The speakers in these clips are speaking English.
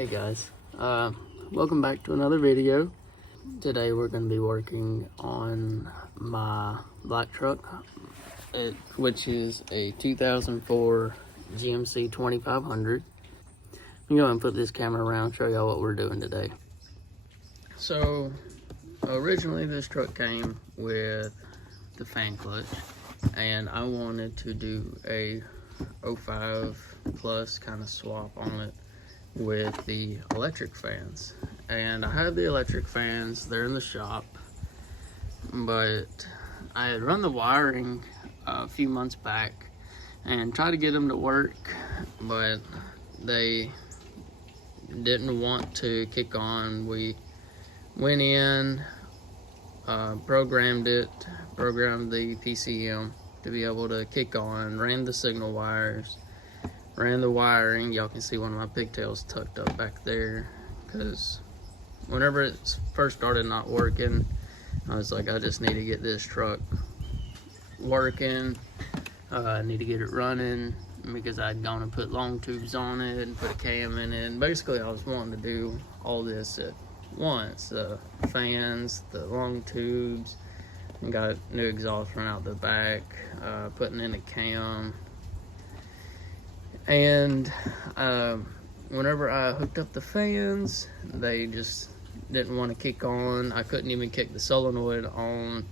Hey guys, welcome back to another video. Today we're going to be working on my black truck, which is a 2004 GMC 2500. I'm going to put this camera around and show y'all what we're doing today. So originally this truck came with the fan clutch, and I wanted to do a 05 plus kind of swap on it with the electric fans. And I have the electric fans, they're in the shop, but I had run the wiring a few months back and tried to get them to work, but they didn't want to kick on. We went in, programmed the PCM to be able to kick on, ran the signal wires, ran the wiring. Y'all can see one of my pigtails tucked up back there, because whenever it first started not working, I was like, I just need to get this truck working. I need to get it running, because I'd gone and put long tubes on it and put a cam in it. And basically I was wanting to do all this at once, the fans, the long tubes, and got new exhaust run out the back, putting in a cam. And whenever I hooked up the fans, they just didn't want to kick on. I couldn't even kick the solenoid on,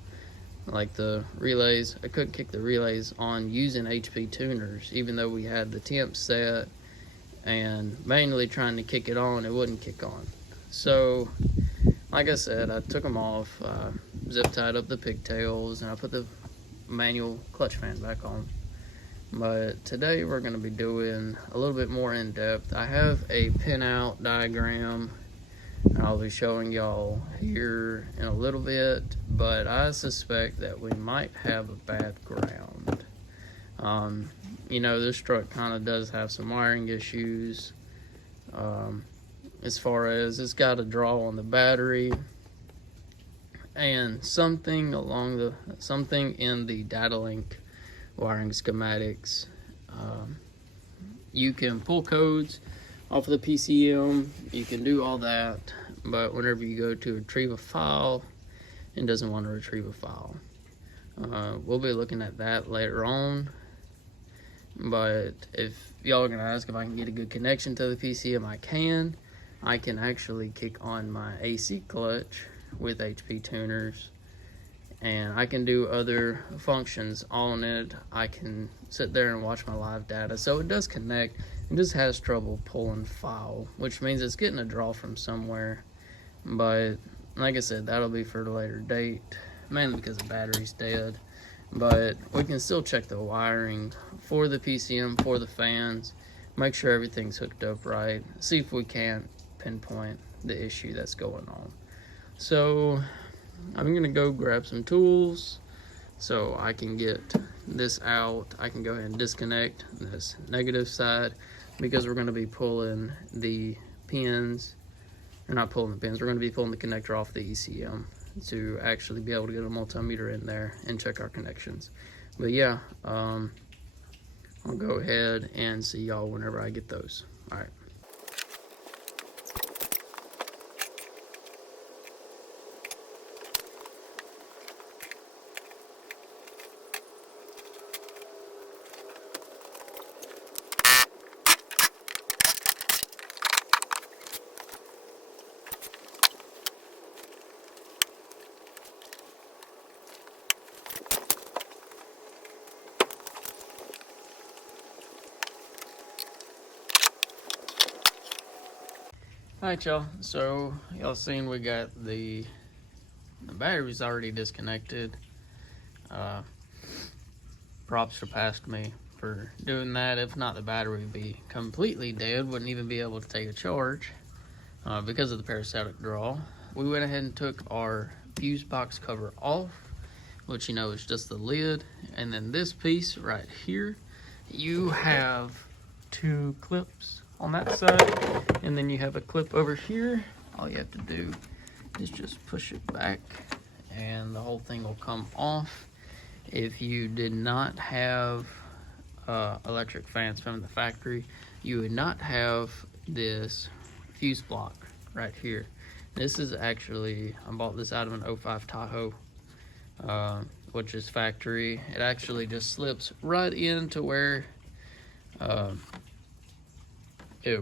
like the relays. I couldn't kick the relays on using HP tuners, even though we had the temp set and mainly trying to kick it on, it wouldn't kick on. So like I said, I took them off, zip tied up the pigtails, and I put the manual clutch fan back on. But today we're going to be doing a little bit more in depth. I have a pinout diagram and I'll be showing y'all here in a little bit, but I suspect that we might have a bad ground. You know, this truck kind of does have some wiring issues, as far as it's got a draw on the battery and something in the data link wiring schematics. You can pull codes off of the PCM, you can do all that, but whenever you go to retrieve a file, it doesn't want to retrieve a file. We'll be looking at that later on, but if y'all are gonna ask if I can get a good connection to the PCM, I can actually kick on my AC clutch with HP tuners, and I can do other functions on it. I can sit there and watch my live data. So it does connect. It just has trouble pulling file, which means it's getting a draw from somewhere. But like I said, that'll be for a later date, mainly because the battery's dead. But we can still check the wiring for the PCM, for the fans, make sure everything's hooked up right, see if we can't pinpoint the issue that's going on. So I'm gonna go grab some tools so I can get this out. I can go ahead and disconnect this negative side, because we're gonna be pulling the pins, or not pulling the pins, we're gonna be pulling the connector off the ECM to actually be able to get a multimeter in there and check our connections. But yeah, I'll go ahead and see y'all whenever I get those. All right. Alright y'all, so y'all seen we got the battery's already disconnected. Props surpassed me for doing that. If not, the battery would be completely dead, wouldn't even be able to take a charge because of the parasitic draw. We went ahead and took our fuse box cover off, which, you know, is just the lid, and then this piece right here, you have two clips on that side, and then you have a clip over here. All you have to do is just push it back and the whole thing will come off. If you did not have electric fans from the factory, you would not have this fuse block right here. This is actually, I bought this out of an 05 Tahoe, which is factory. It actually just slips right into where it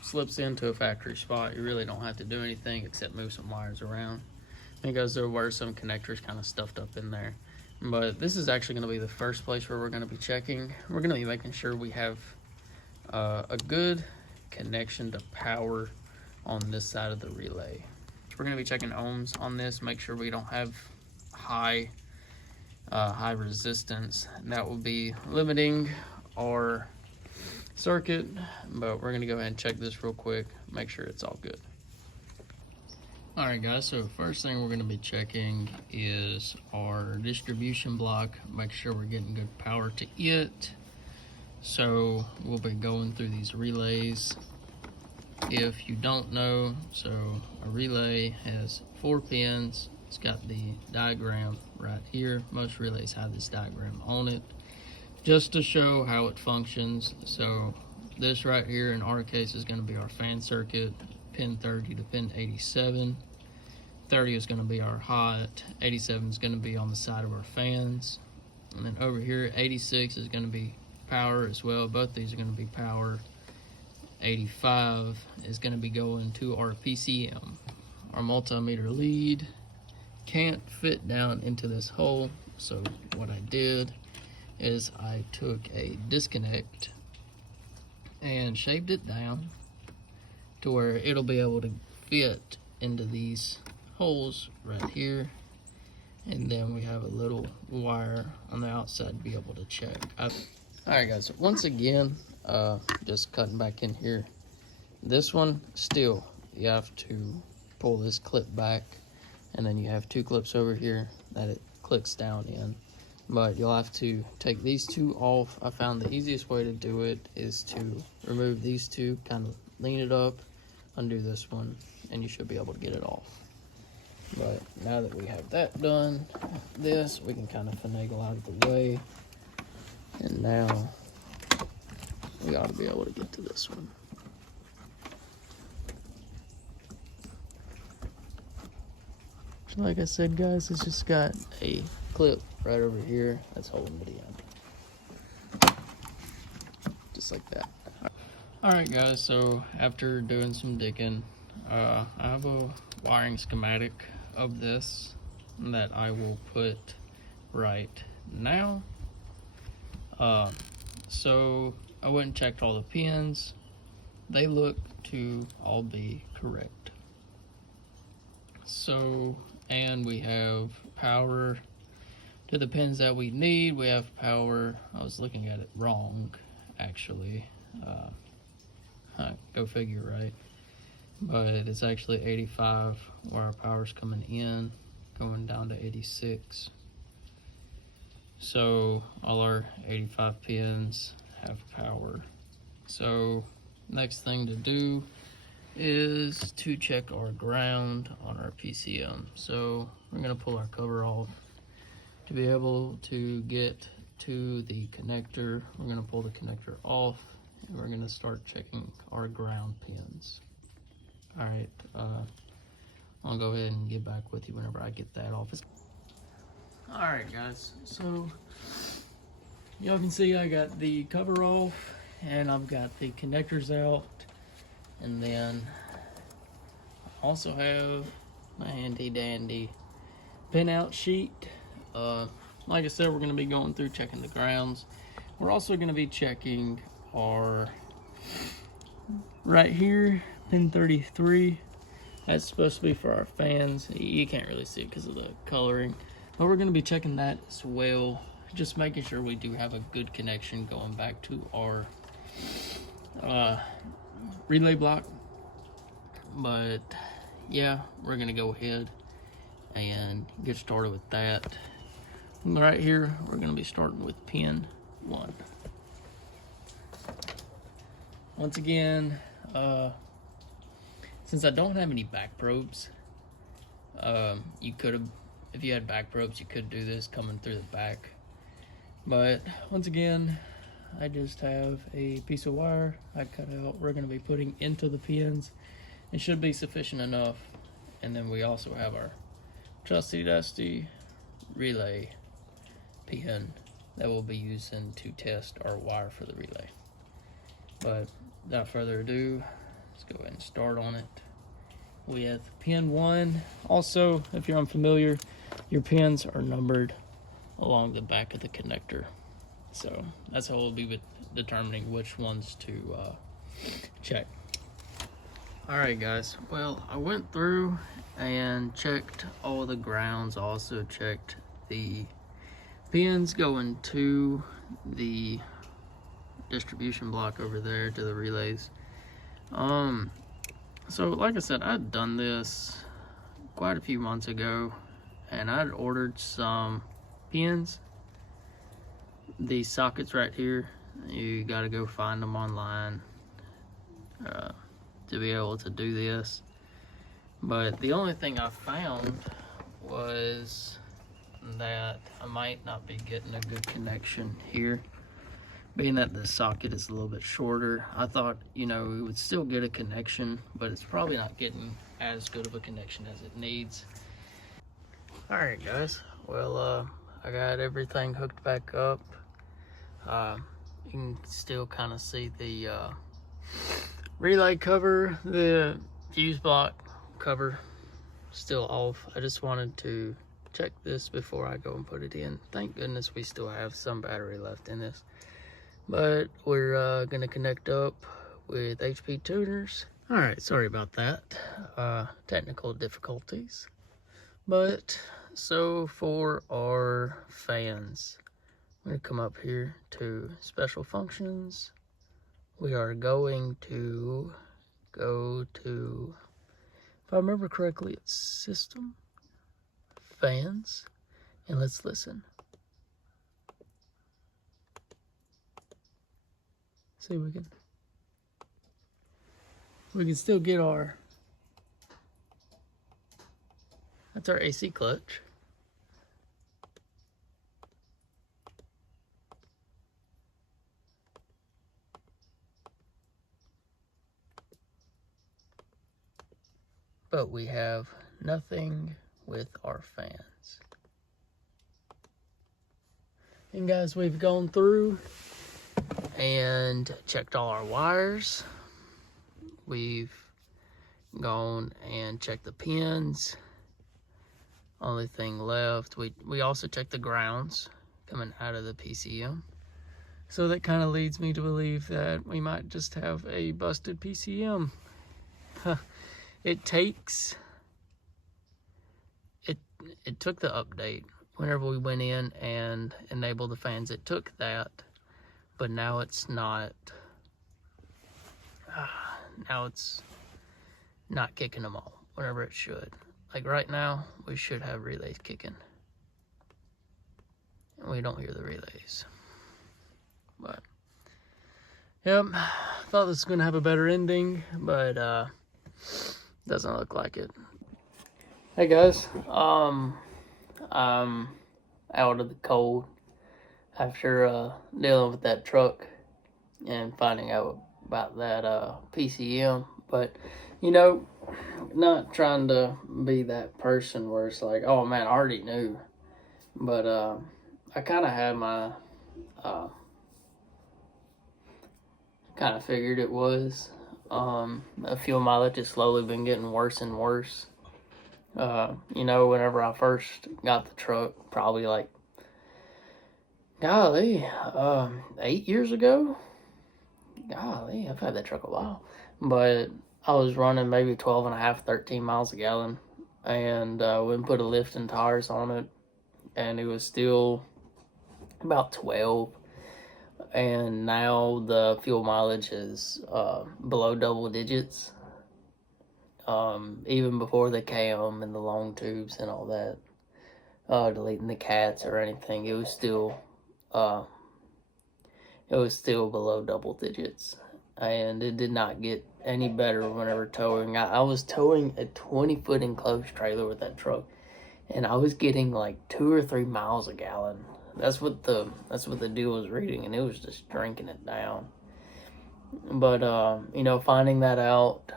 slips into a factory spot. You really don't have to do anything except move some wires around, because there were some connectors kind of stuffed up in there. But this is actually going to be the first place where we're going to be checking. We're going to be making sure we have a good connection to power on this side of the relay. We're going to be checking ohms on this, make sure we don't have high resistance. That will be limiting our circuit, but we're going to go ahead and check this real quick, make sure it's all good. Alright guys, so first thing we're going to be checking is our distribution block, make sure we're getting good power to it. So we'll be going through these relays. If you don't know, so a relay has 4 pins. It's got the diagram right here. Most relays have this diagram on it, just to show how it functions. So this right here in our case is going to be our fan circuit, pin 30 to pin 87. 30 is going to be our hot, 87 is going to be on the side of our fans, and then over here 86 is going to be power as well. Both these are going to be power. 85 is going to be going to our PCM. Our multimeter lead can't fit down into this hole, so what I did is I took a disconnect and shaved it down to where it'll be able to fit into these holes right here, and then we have a little wire on the outside to be able to check. Alright guys, so once again, just cutting back in here, this one still you have to pull this clip back, and then you have 2 clips over here that it clicks down in, but you'll have to take these 2 off. I found the easiest way to do it is to remove these 2, kind of lean it up, undo this one, and you should be able to get it off. But now that we have that done, this we can kind of finagle out of the way, and now we ought to be able to get to this one. So like I said guys, it's just got a clip right over here that's holding it in, just like that. Alright guys, so after doing some digging, I have a wiring schematic of this that I will put right now. So I went and checked all the pins. They look to all be correct. So, and we have power to the pins that we need. We have power, I was looking at it wrong actually, go figure, right? But it's actually 85 where our power's coming in, going down to 86. So all our 85 pins have power. So next thing to do is to check our ground on our PCM. So we're gonna pull our cover off to be able to get to the connector. We're gonna pull the connector off, and we're gonna start checking our ground pins. All right, I'll go ahead and get back with you whenever I get that off. All right, guys, so y'all can see I got the cover off, and I've got the connectors out, and then I also have my handy dandy pinout sheet. Like I said, we're going to be going through checking the grounds. We're also going to be checking our right here, pin 33. That's supposed to be for our fans. You can't really see it because of the coloring, but we're going to be checking that as well, just making sure we do have a good connection going back to our relay block. But yeah, we're going to go ahead and get started with that. Right here, we're going to be starting with pin 1. Once again, since I don't have any back probes, you could have, if you had back probes, you could do this coming through the back. But once again, I just have a piece of wire I cut out. We're going to be putting into the pins. It should be sufficient enough. And then we also have our trusty dusty relay pin that we'll be using to test our wire for the relay. But without further ado, let's go ahead and start on it. We have pin 1. Also, if you're unfamiliar, your pins are numbered along the back of the connector. So that's how we'll be determining which ones to check. Alright guys, well, I went through and checked all the grounds. I also checked the pins going to the distribution block over there to the relays. So like I said, I'd done this quite a few months ago, and I'd ordered some pins. These sockets right here, you gotta go find them online to be able to do this. But the only thing I found was that I might not be getting a good connection here. Being that the socket is a little bit shorter, I thought, you know, we would still get a connection, but it's probably not getting as good of a connection as it needs. Alright guys, well I got everything hooked back up. You can still kind of see the relay cover, the fuse block cover still off. I just wanted to check this before I go and put it in. Thank goodness we still have some battery left in this. But we're gonna connect up with HP tuners. All right, sorry about that, technical difficulties. But so for our fans, I'm gonna come up here to special functions. We are going to go to, if I remember correctly, it's system, fans, and let's listen. See if we can still get our, that's our AC clutch. But we have nothing with our fans. And guys, we've gone through and checked all our wires. We've gone and checked the pins. Only thing left, we also checked the grounds coming out of the PCM. So that kind of leads me to believe that we might just have a busted PCM. It took the update. Whenever we went in and enabled the fans, it took that. But now it's not, now it's not kicking them all whenever it should. Like right now, we should have relays kicking. And we don't hear the relays. But, yep, thought this was gonna have a better ending, but doesn't look like it. Hey guys, I'm out of the cold after dealing with that truck and finding out about that PCM. But you know, not trying to be that person where it's like, oh man, I already knew, but I kind of had my kind of figured it was. Fuel mileage has slowly been getting worse and worse. You know, whenever I first got the truck, probably like, golly, 8 years ago? Golly, I've had that truck a while. But I was running maybe 12 and a half, 13 miles a gallon. And we put a lift and tires on it. And it was still about 12. And now the fuel mileage is below double digits. Even before the cam and the long tubes and all that, deleting the cats or anything, it was still below double digits, and it did not get any better whenever towing. I was towing a 20-foot enclosed trailer with that truck, and I was getting like 2 or 3 miles a gallon. That's what the dude was reading, and it was just drinking it down. But you know, finding that out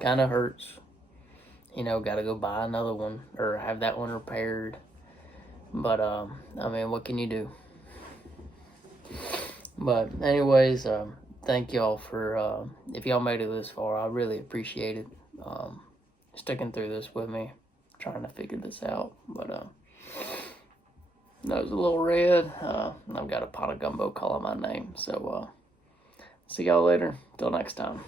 kind of hurts. You know, got to go buy another one or have that one repaired. But I mean, what can you do? But anyways, thank y'all for if y'all made it this far. I really appreciate it. Sticking through this with me, trying to figure this out. But nose a little red. I've got a pot of gumbo calling my name. So see y'all later. Till next time.